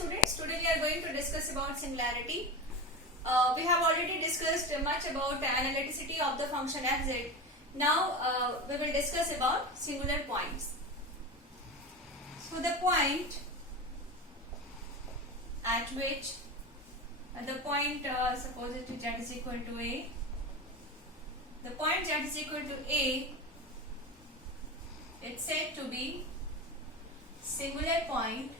students, today we are going to discuss about singularity. We have already discussed much about the analyticity of the function fz. Now we will discuss about singular points. So the point at which suppose it is z is equal to a. The point z is equal to a, it's said to be singular point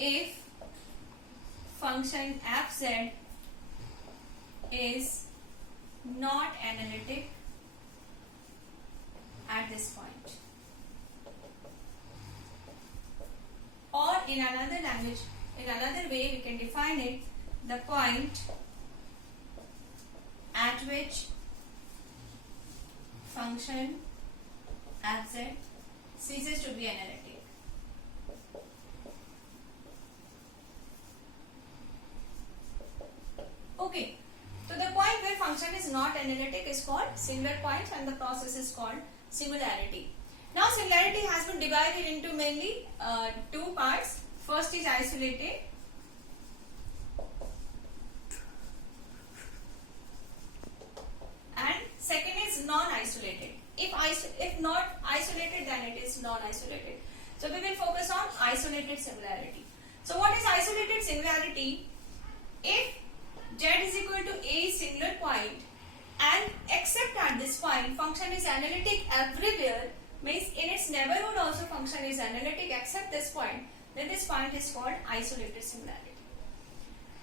if function fz is not analytic at this point. Or in another language, in another way we can define it, the point at which function fz ceases to be analytic. Okay, so the point where function is not analytic is called singular point and the process is called singularity. Now singularity has been divided into mainly two parts. First is isolated and second is non-isolated. If not isolated, then it is non-isolated. So we will focus on isolated singularity. So what is isolated singularity? If z is equal to a singular point and except at this point function is analytic everywhere, means in its neighborhood also function is analytic except this point, then this point is called isolated singularity.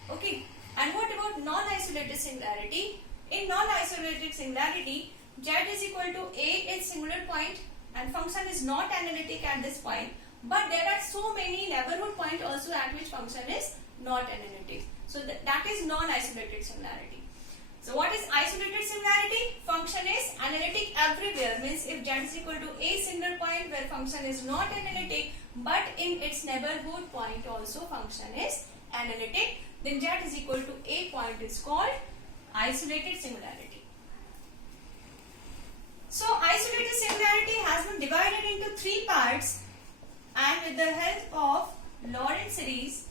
Okay, and what about non-isolated singularity? In non-isolated singularity, z is equal to a is singular point and function is not analytic at this point, but there are so many neighborhood points also at which function is not analytic. So that is non-isolated singularity. So what is isolated singularity? Function is analytic everywhere, means if z is equal to a single point where function is not analytic but in its neighborhood point also function is analytic, then z is equal to a point is called isolated singularity. So isolated singularity has been divided into three parts, and with the help of Lorentz series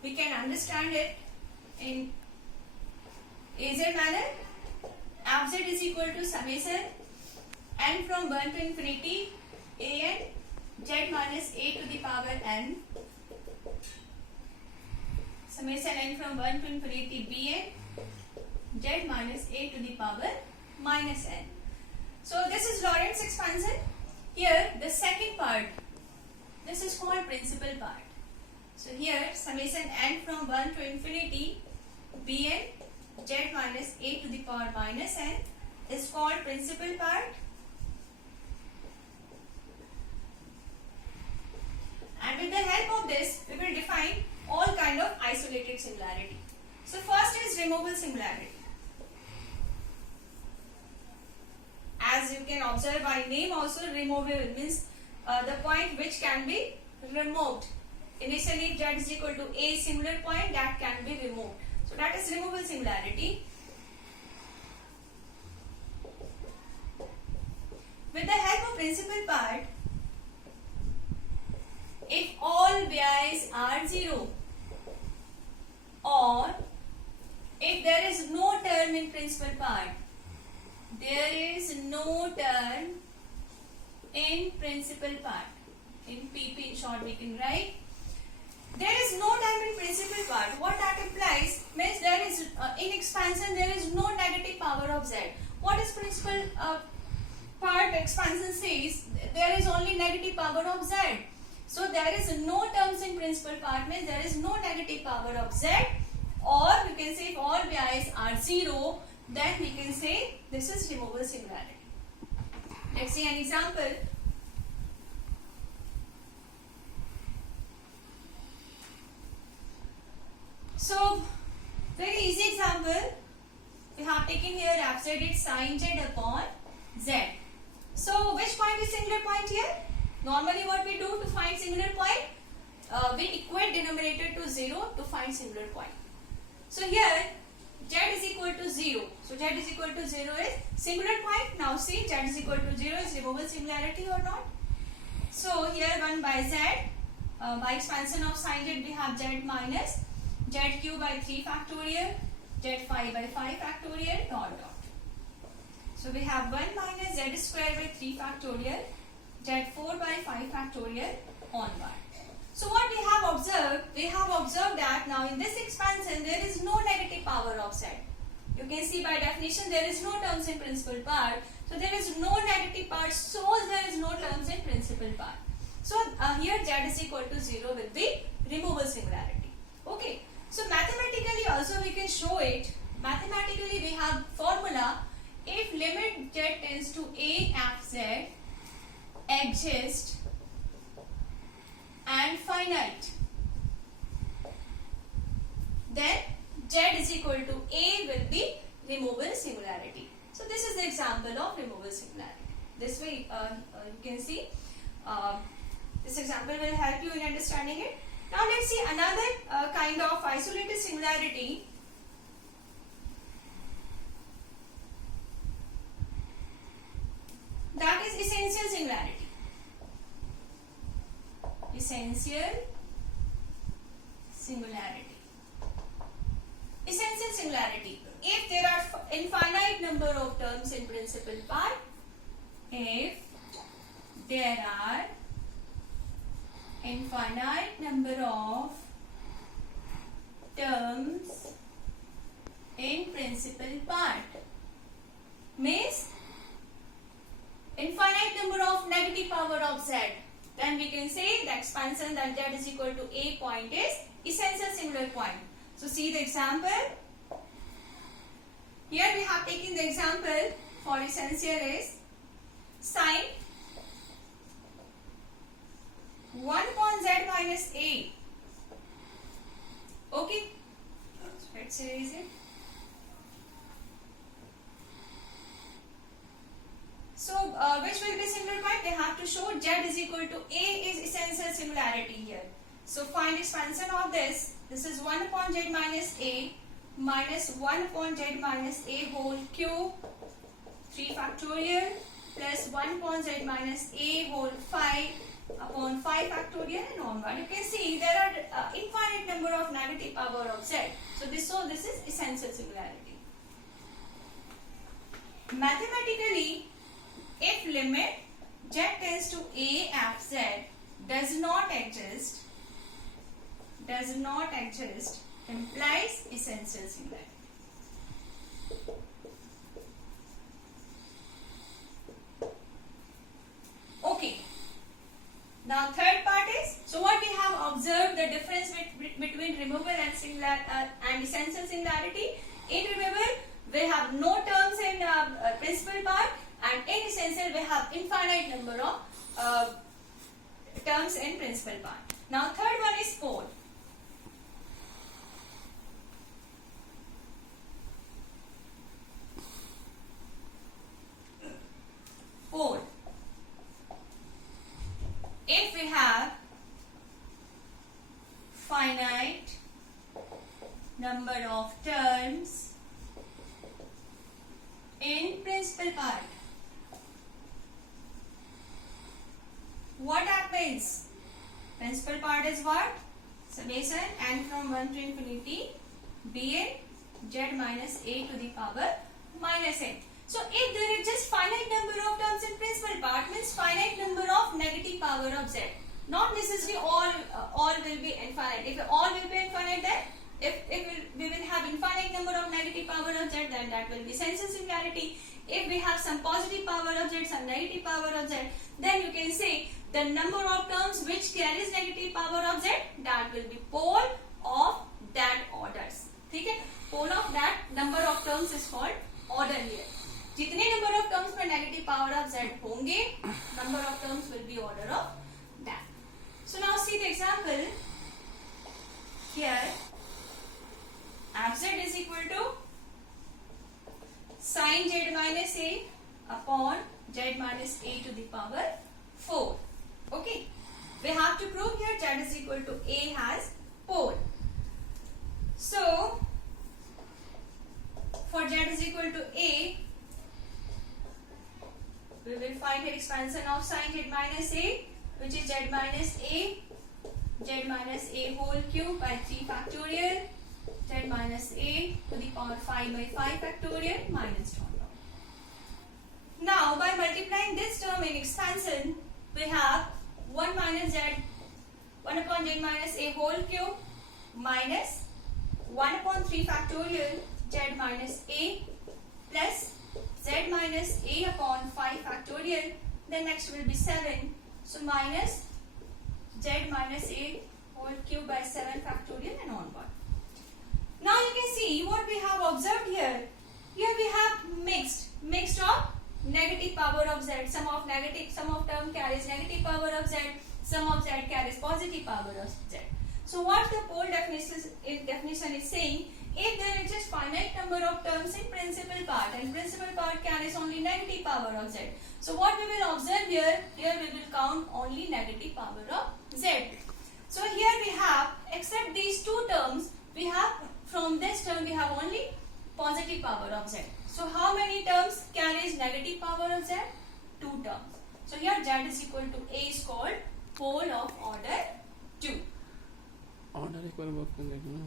we can understand it in easier manner. Fz is equal to summation n from 1 to infinity an z minus a to the power n, summation n from 1 to infinity bn z minus a to the power minus n. So this is Lorentz expansion. Here the second part, this is called principal part. So here summation n from 1 to infinity bn z minus a to the power minus n is called principal part, and with the help of this we will define all kind of isolated singularity. So first is removable singularity. As you can observe by name also, removable means the point which can be removed. Initially z is equal to a singular point that can be removed. So that is removable singularity. With the help of principal part, if all vi's are 0 or if there is no term in principal part, there is no term in principal part, in PP in short we can write. There is no term in principal part. What that implies means there is in expansion there is no negative power of z. What is principal part expansion says? There is only negative power of z. So there is no terms in principal part means there is no negative power of z, or we can say if all vi's are 0, then we can say this is removable singularity. Let's see an example. So, very easy example. We have taken here fz is sin z upon z. So, which point is singular point here? Normally what we do to find singular point? We equate denominator to 0 to find singular point. So here z is equal to 0. So z is equal to 0 is singular point. Now see, z is equal to 0 is removable singularity or not? So here 1 by z, by expansion of sin z we have z minus z cube by 3 factorial, z 5 by 5 factorial, dot dot. So we have 1 minus z square by 3 factorial, z 4 by 5 factorial onward. So what we have observed? We have observed that now in this expansion there is no negative power of z. You can see by definition there is no terms in principal part. So there is no negative part, so there is no terms in principal part. So here z is equal to 0 will be removable singularity. Okay. So mathematically also we can show it. Mathematically we have formula if limit z tends to a f z exists and finite, then z is equal to a will be removable singularity. So this is the example of removable singularity. This way you can see this example will help you in understanding it. Now let's see another kind of isolated singularity. That is essential singularity. Essential singularity. Essential singularity. If there are infinite number of terms in principal part, if there are infinite number of terms in principal part, means infinite number of negative power of z, then we can say the expansion that z is equal to a point is essential singular point. So see the example. Here we have taken the example for essential is sin 1 upon z minus a. Okay. So let's erase it. So which will be singular point? They have to show z is equal to a is essential singularity here. So find expansion of this. This is 1 upon z minus a minus 1 upon z minus a whole cube 3 factorial plus 1 upon z minus a whole 5 upon 5 factorial and onward. You can see there are infinite number of negative power of z. So this is essential singularity. Mathematically, if limit z tends to a f z does not exist, implies essential singularity. Okay. Now third part is, so what we have observed the difference between removable and singular and essential singularity. In removable we have no terms in principal part, and in essential we have infinite number of terms in principal part. Now third one is pole. Pole. If we have finite number of terms in principal part, what happens? Principal part is what? Summation n from 1 to infinity bn z minus a to the power minus n. So if there is just finite number of terms in principal part, means finite number of negative power of z. Not necessarily all will be infinite. If all will be infinite, then we will have infinite number of negative power of z, then that will be essential singularity. If we have some positive power of z, some negative power of z, then you can say the number of terms which carries negative power of z, that will be pole of that orders. Okay? Pole of that number of terms is called order here. जितने number of terms पर negative power of z होंगे, number of terms will be order of that. So now see the example. Here fz is equal to sin z minus a upon z minus a to the power 4. Okay. We have to prove here z is equal to a has pole. So for z is equal to a, we will find the expansion of sine z minus a, which is z minus a whole cube by 3 factorial, z minus a to the power 5 by 5 factorial minus dot dot. Now by multiplying this term in expansion, we have 1 minus z, 1 upon z minus a whole cube minus 1 upon 3 factorial z minus a plus z minus a upon 5 factorial. Then next will be 7. So minus z minus a whole cube by 7 factorial and onward. Now you can see what we have observed here. Here we have mixed of negative power of z. Sum of term carries negative power of z. Sum of z carries positive power of z. So what the pole definition is saying, if there is just finite number of terms in principal part and principal part carries only negative power of z. So what we will observe here we will count only negative power of z. So here we have, except these two terms, we have from this term we have only positive power of z. So how many terms carries negative power of z? 2 terms. So here z is equal to a is called pole of order 2. Order एक बार book में देखना,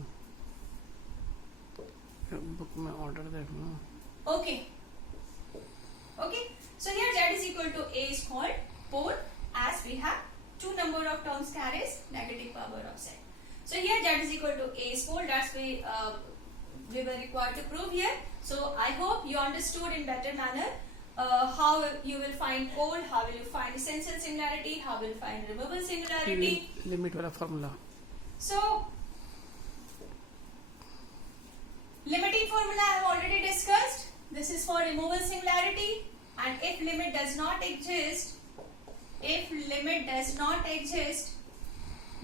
book में order देखना. Okay. So here z is equal to a is called pole, as we have 2 number of terms carries negative power of z. So here z is equal to a is pole. That's we were required to prove here. So I hope you understood in better manner how you will find pole, how will you find essential similarity, how will you find removable similarity. Limit वाला formula. So limiting formula I have already discussed. This is for removal similarity, and if limit does not exist,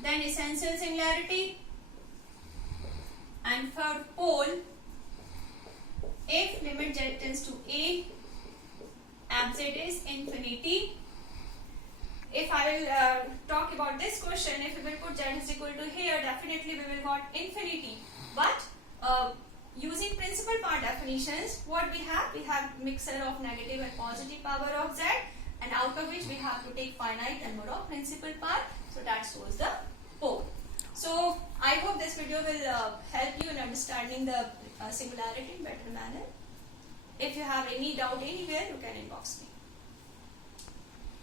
then essential similarity. And for pole, if limit z tends to a, abz is infinity. If I will talk about this question, if we will put z is equal to here, definitely we will got infinity. But using principal part definitions, what we have mixture of negative and positive power of z, and out of which we have to take finite number of principal part. So that shows the pole. So I hope this video will help you in understanding the similarity in better manner. If you have any doubt anywhere, you can inbox me.